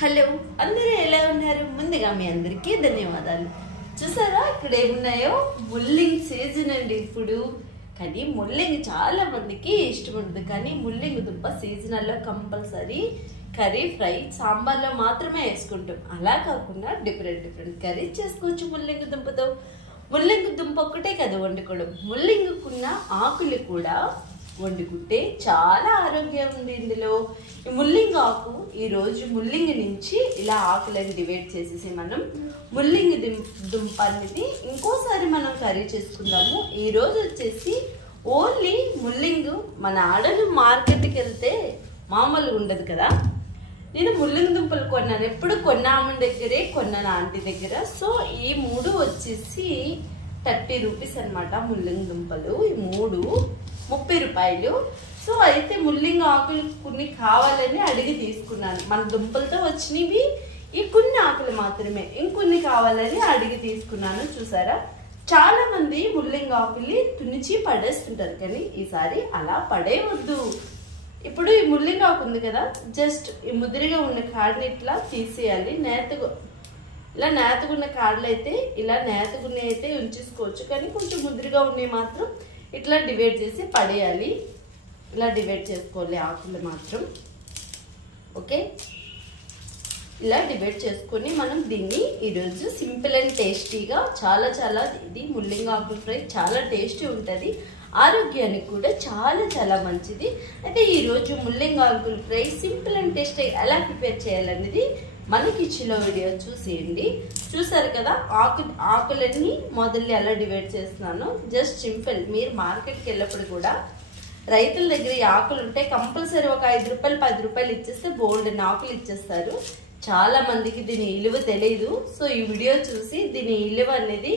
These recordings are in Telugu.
హలో అందరూ ఎలా ఉన్నారు? ముందుగా మీ అందరికీ ధన్యవాదాలు. చూసారా ఇక్కడ ఏమున్నాయో? ముల్లింగ్ సీజన్ అండి ఇప్పుడు. కానీ ముల్లింగ్ చాలా మందికి ఇష్టం ఉంటుంది, కానీ ముల్లింగ్ దుంప సీజనల్లో కంపల్సరీ కర్రీ, ఫ్రై, సాంబార్లో మాత్రమే వేసుకుంటాం. అలా కాకుండా డిఫరెంట్ కర్రీ చేసుకోవచ్చు ముల్లింగ్ దుంపతో. ముల్లింగ్ దుంప ఒక్కటే కదా వండుకోవడం, ముల్లింగుకున్న ఆకులు కూడా వండుకుంటే చాలా ఆరోగ్యం ఉంది ఇందులో. ఈ ముల్లింగ్ ఆకు ఈరోజు ముల్లింగ్ నుంచి ఇలా ఆకులను డివైడ్ చేసేసి మనం ముల్లింగ్ దుంప అనేది ఇంకోసారి మనం కర్రీ చేసుకుందాము. ఈరోజు వచ్చేసి ఓన్లీ ముల్లింగ్. మన ఆడలు మార్కెట్కి వెళ్తే మామూలుగా ఉండదు కదా. నేను ముల్లింగ్ దుంపలు కొన్నాను, ఎప్పుడు కొన్న ఆమె దగ్గరే కొన్నాను, ఆంటీ దగ్గర. సో ఈ మూడు వచ్చేసి 30 రూపీస్ అనమాట. ముల్లింగ్ దుంపలు ఈ మూడు 30 రూపాయలు. సో అయితే ముల్లింగ్ ఆకులు కొన్ని కావాలని అడిగి తీసుకున్నాను. మన దుంపలతో వచ్చినవి ఈ కొన్ని ఆకులు మాత్రమే, ఇంకొన్ని కావాలని అడిగి తీసుకున్నాను. చూసారా, చాలా మంది ముల్లింగ్ ఆకుల్ని తునిచి పడేస్తుంటారు, కానీ ఈసారి అలా పడేయవద్దు. ఇప్పుడు ఈ ముల్లింగ్ ఆకు ఉంది కదా, జస్ట్ ఈ ముదిరిగా ఉన్న కాడని ఇట్లా తీసేయాలి. ఇలా నేతగున్న కాడలు అయితే ఇలా నేతగున్న అయితే ఉంచేసుకోవచ్చు, కానీ కొంచెం ముదిరిగా ఉన్నవి మాత్రం ఇట్లా డివైడ్ చేసి పడేయాలి. ఇలా డివైడ్ చేసుకోవాలి ఆకులు మాత్రం. ఓకే, ఇలా డివైడ్ చేసుకొని మనం దీన్ని ఈరోజు సింపుల్ అండ్ టేస్టీగా చాలా ఇది ముల్లింగ్ ఆకుల ఫ్రై చాలా టేస్టీ ఉంటుంది, ఆరోగ్యానికి కూడా చాలా మంచిది. అయితే ఈరోజు ముల్లింగ్ ఆకుల ఫ్రై సింపుల్ అండ్ టేస్టీ ఎలా ప్రిపేర్ చేయాలనేది మన కిచెన్లో వీడియో చూసేయండి. చూసారు కదా, ఆకులన్నీ మొదలు ఎలా డివైడ్ చేస్తున్నాను. Just simple. మీరు మార్కెట్కి వెళ్ళినప్పుడు కూడా రైతుల దగ్గర ఈ ఆకులు ఉంటే కంపల్సరీ ఒక 5 రూపాయలు 10 రూపాయలు ఇచ్చేస్తే బోల్డెన్ ఆకులు ఇచ్చేస్తారు. చాలా మందికి దీని విలువ తెలియదు. సో ఈ వీడియో చూసి దీని విలువ అనేది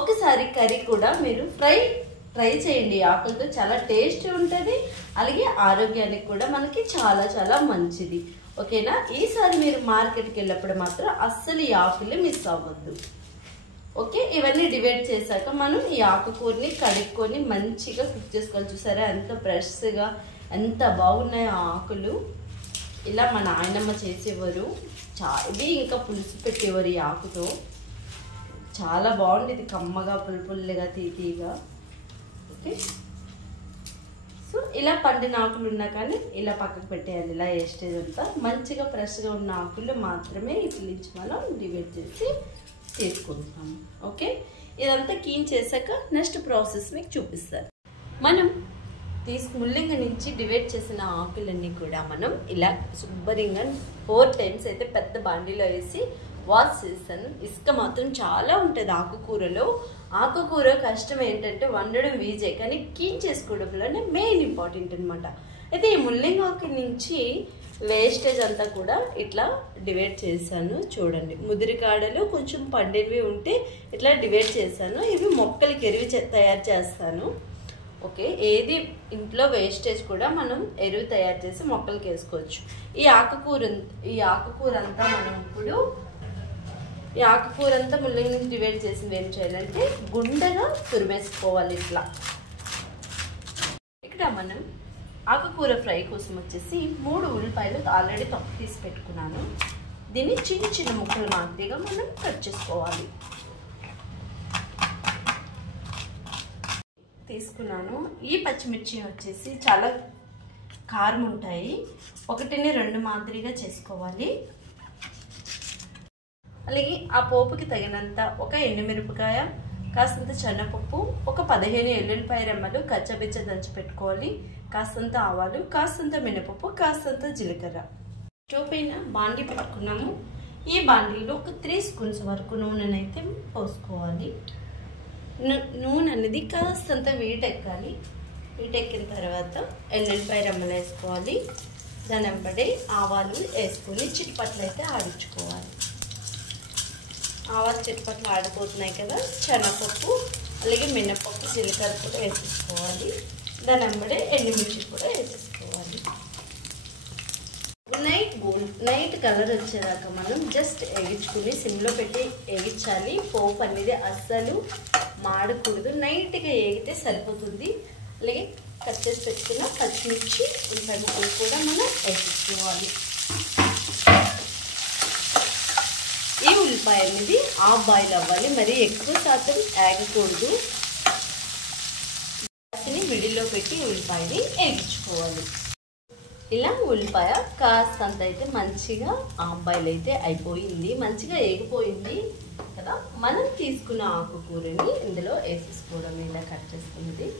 ఒకసారి కర్రీ కూడా మీరు ట్రై చేయండి. ఆకులతో చాలా టేస్ట్ ఉంటుంది, అలాగే ఆరోగ్యానికి కూడా మనకి చాలా మంచిది. ఓకేనా? ఈసారి మీరు మార్కెట్కి వెళ్ళినప్పుడు మాత్రం అస్సలు ఈ ఆకులు మిస్ అవ్వద్దు. ఓకే, ఇవన్నీ డివైడ్ చేశాక మనం ఈ ఆకుకూరని కడుక్కొని మంచిగా కుక్ చేసుకోవాలి. చూసారా ఎంత ఫ్రెష్గా ఎంత బాగున్నాయో ఆకులు. ఇలా మా నాయనమ్మ చేసేవారు. ఇది ఇంకా పులుసు పెట్టేవారు ఈ ఆకుతో. చాలా బాగుండేది, కమ్మగా పులుపుల్లుగా తీగా. ఓకే, సో ఇలా పండిన ఆకులు ఉన్నా కానీ ఇలా పక్కకు పెట్టేయాలి. ఇలా వేస్టేజ్ అంతా మంచిగా ఫ్రెష్గా ఉన్న ఆకులు మాత్రమే ఇట్ల నుంచి మనం డివైడ్ చేసి తీసుకుంటాము. ఓకే, ఇదంతా క్లీన్ చేశాక నెక్స్ట్ ప్రాసెస్ మీకు చూపిస్తారు. మనం ముల్లింగ నుంచి డివైడ్ చేసిన ఆకులన్నీ కూడా మనం ఇలా శుభ్రంగా 4 టైమ్స్ అయితే పెద్ద బాండీలో వేసి వాష్ చేస్తాను. ఇసుక మాత్రం చాలా ఉంటుంది ఆకుకూరలో. ఆకుకూర కష్టం ఏంటంటే వండడం ఈజీ, కానీ క్లీన్ చేసుకోవడంలోనే మెయిన్ ఇంపార్టెంట్ అనమాట. అయితే ఈ ముల్లింగ్ ఆకు నుంచి వేస్టేజ్ అంతా కూడా ఇట్లా డివైడ్ చేశాను. చూడండి, ముదిరి కాడలు కొంచెం పండినవి ఉంటే ఇట్లా డివైడ్ చేశాను. ఇవి మొక్కలకి ఎరువు తయారు చేస్తాను. ఓకే, ఏది ఇంట్లో వేస్టేజ్ కూడా మనం ఎరువు తయారు చేసి మొక్కలకి వేసుకోవచ్చు. ఈ ఆకుకూర అంతా మనం ఇప్పుడు ఈ ఆకుకూర అంతా ముల్లింగ్ నుంచి డివైడ్ చేసింది ఏం చేయాలంటే గుండెగా తురిమేసుకోవాలి ఇట్లా. ఇక్కడ మనం ఆకుకూర ఫ్రై కోసం వచ్చేసి 3 ఉల్లిపాయలు ఆల్రెడీ తొక్క తీసి పెట్టుకున్నాను. దీన్ని చిన్న ముక్కలు మాదిరిగా మనం కట్ చేసుకోవాలి. తీసుకున్నాను. ఈ పచ్చిమిర్చి వచ్చేసి చాలా కారం ఉంటాయి, 1ని 2 మాదిరిగా చేసుకోవాలి. అలాగే ఆ పోపుకి తగినంత ఒక ఎండుమిరపకాయ, కాస్తంత శనగపప్పు, ఒక 15 ఎల్లుల్లిపాయ రెమ్మలు కచ్చబిచ్చ దంచి పెట్టుకోవాలి. కాస్తంత ఆవాలు, కాస్తంత మినపప్పు, కాస్తంత జీలకర్ర. స్టవ్ పైన బాండీ పెట్టుకున్నాము. ఈ బాండీలో ఒక 3 స్పూన్స్ వరకు నూనెనైతే పోసుకోవాలి. నూనె అనేది కాస్తంత వీటెక్కాలి. వీటెక్కిన తర్వాత ఎల్లుల్లిపాయ రెమ్మలు వేసుకోవాలి. దాని వెంబడి ఆవాలు వేసుకొని చిట్పట్లు అయితే ఆడించుకోవాలి. ఆవాలు చిట్పట్లు ఆడిపోతున్నాయి కదా, శనగపప్పు అలాగే మినపప్పు, జీలకర్ర కూడా వేసేసుకోవాలి. దాని వెంబడే ఎండుమిర్చి కూడా వేసేసుకోవాలి. నైట్ కలర్ వచ్చేదాకా మనం జస్ట్ వేగించుకుని సిమ్లో పెట్టి వేగించాలి. పోపు అనేది అస్సలు మాడకూడదు, నైట్గా వేగితే సరిపోతుంది. అలాగే కట్ చేసి పెట్టుకున్న పచ్చిమిర్చి, ఉల్లిపాయ ముక్కలు కూడా మనం వేసేసుకోవాలి. ఉల్లిపాయ అనేది హాఫ్ బాయిల్ అవ్వాలి, మరి ఎక్కువ శాతం ఆగకూడదు. గ్యాస్ని మిడిల్లో పెట్టి ఉల్లిపాయని వేయించుకోవాలి. ఇలా ఉల్లిపాయ కాస్తంత అయితే మంచిగా హాఫ్ బాయిల్ అయితే అయిపోయింది, మంచిగా వేగిపోయింది కదా. మనం తీసుకున్న ఆకుకూరని ఇందులో వేసేసుకోవడం, ఇలా కట్ చేసుకున్నది.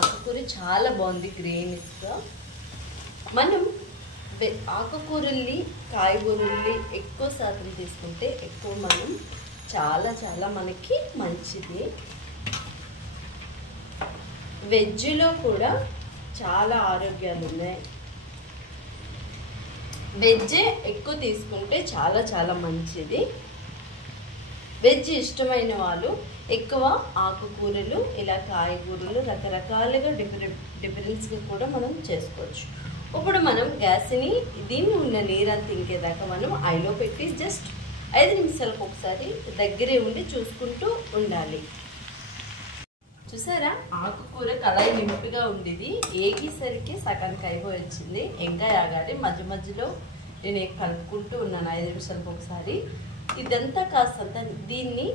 ఆకుకూర చాలా బాగుంది గ్రీనిష్గా. మనం ఆకుకూరల్ని కాయగూరల్ని ఎక్కువ శాతం తీసుకుంటే ఎక్కువ మనం చాలా మనకి మంచిది. వెజ్లో కూడా చాలా ఆరోగ్యాలు ఉన్నాయి. వెజ్ ఎక్కువ తీసుకుంటే చాలా మంచిది. వెజ్ ఇష్టమైన వాళ్ళు ఎక్కువ ఆకుకూరలు, ఇలా కాయగూరలు రకరకాలుగా డిఫరెన్స్గా కూడా మనం చేసుకోవచ్చు. ఇప్పుడు మనం గ్యాస్ని దీన్ని ఉన్న నీరంతా ఇంకేదాకా మనం ఐలో పెట్టి జస్ట్ 5 నిమిషాలకు ఒకసారి దగ్గరే ఉండి చూసుకుంటూ ఉండాలి. చూసారా, ఆకుకూర కళాయి నింపుగా ఉండేది, ఏగేసరికి సగానికి అయిపోయి వచ్చింది. ఇంకా ఆగాలి, మధ్యలో నేను కలుపుకుంటూ ఉన్నాను 5 నిమిషాలకు ఒకసారి. ఇదంతా కాస్తంత దీన్ని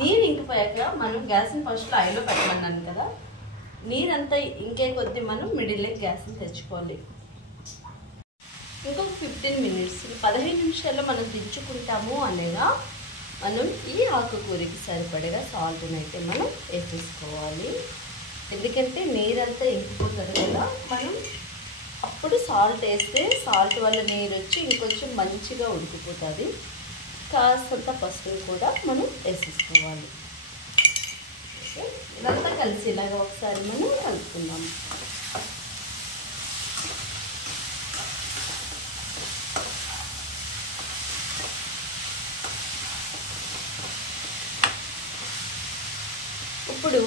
నీరు ఇంకిపోయాక మనం గ్యాస్ని ఫస్ట్ ఐలో పెట్టమన్నాను కదా, నీరంతా ఇంకే కొద్దీ మనం మిడిల్లో గ్యాస్ని తెచ్చుకోవాలి. ఇంకొక 15 మినిట్స్ 15 నిమిషాల్లో మనం దించుకుంటాము అనగా మనం ఈ ఆకుకూరకి సరిపడగా సాల్ట్ని అయితే మనం వేసేసుకోవాలి. ఎందుకంటే నీరంతా ఇంకిపోతుంది కదా, మనం అప్పుడు సాల్ట్ వేస్తే సాల్ట్ వల్ల నీరు వచ్చి ఇంకొంచెం మంచిగా ఉడికిపోతుంది. కాస్తంత పసుపుని కూడా మనం వేసేసుకోవాలి. ఇదంతా కలిసి ఇలాగా ఒకసారి మనం కలుపుకుందాం. ఇప్పుడు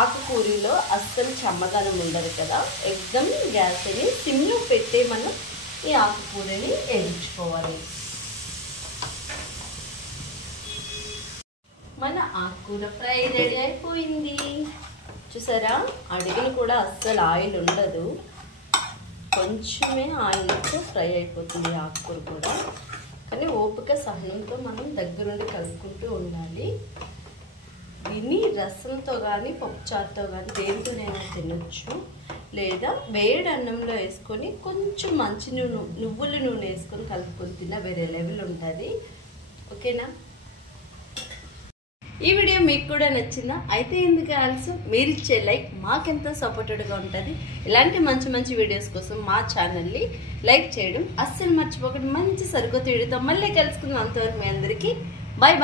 ఆకుకూరలో అస్సలు చెమ్మదనం ఉండదు కదా, ఎగ్దమ్ గ్యాస్ని సిమ్లో పెట్టే మనం ఈ ఆకుకూరని వేయించుకోవాలి. మన ఆకుకూర ఫ్రై రెడీ అయిపోయింది. చూసారా, అడుగులు కూడా అస్సలు ఆయిల్ ఉండదు, కొంచెమే ఆయిల్తో ఫ్రై అయిపోతుంది ఆకుకూర కూడా. కానీ ఓపిక సహనంతో మనం దగ్గరుండి కలుపుకుంటూ ఉండాలి. దీన్ని రసంతో కానీ పప్పుచారుతో కానీ దేనితోనైనా తినొచ్చు, లేదా వేడి అన్నంలో వేసుకొని కొంచెం మంచి నువ్వుల నూనె వేసుకొని కలుపుకొని తిన్న వేరే లెవెల్ ఉంటుంది. ఓకేనా? ఈ వీడియో మీకు కూడా నచ్చిందా? అయితే ఎందుకు ఆలస్యం, మీరు ఇచ్చే లైక్ మాకెంతో సపోర్టెడ్గా ఉంటుంది. ఇలాంటి మంచి వీడియోస్ కోసం మా ఛానల్ని లైక్ చేయడం అస్సలు మర్చిపోకండి. మంచి సరికొత్త వీడియోతో మళ్ళీ కలుసుకుందాం. అంతవరకు మీ అందరికీ బాయ్.